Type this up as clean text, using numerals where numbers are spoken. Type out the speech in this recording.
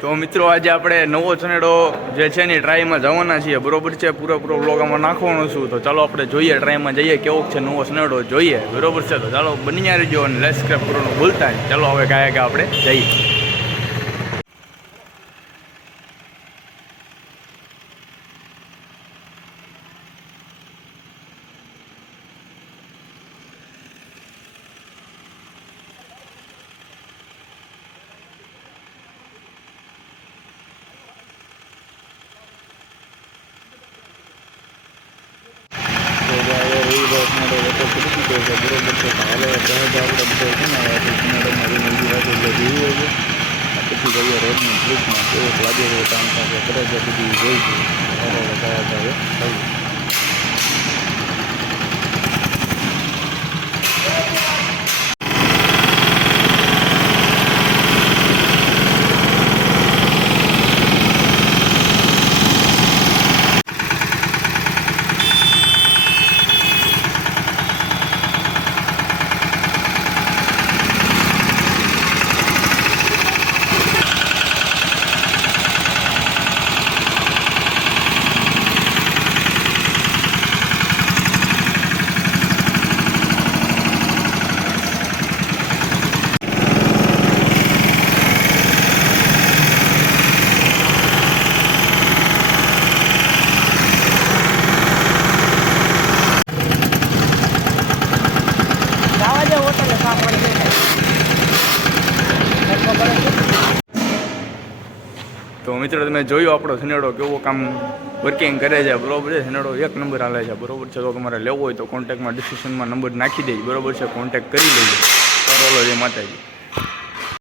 તો મિત્રો આજે આપણે નવો સનેડો જે છે ને ટ્રાયમાં જવાના છીએ, બરોબર છે. પૂરો બ્લોગ આમાં નાખવાનો છું, તો ચાલો આપણે જોઈએ, ટ્રાયમાં જઈએ કેવો છે નવો સનેડો જોઈએ, બરોબર છે. તો ચાલો બની રહીજો અને સબસ્ક્રાઈબ કરવાનું ભૂલતા નહીં. ચાલો હવે કાંઈ કે આપણે જઈએ. પછી જઈએ રોડની ટ્રીપમાં કેવું લાગે છે કામ સાથે કરે છે બધી જોઈ છે. તો મિત્રો તમે જોયું આપણો સનેડો કેવો કામ વર્કિંગ કરે છે, બરોબર છે. સનેડો એક નંબર હાલે છે, બરોબર છે. તો તમારે લેવો હોય તો કોન્ટેક્ટમાં ડિસ્ક્રિપ્શનમાં નંબર નાખી દઈએ, બરોબર છે. કોન્ટેક્ટ કરી લેજો. કરોલો જય માતાજી.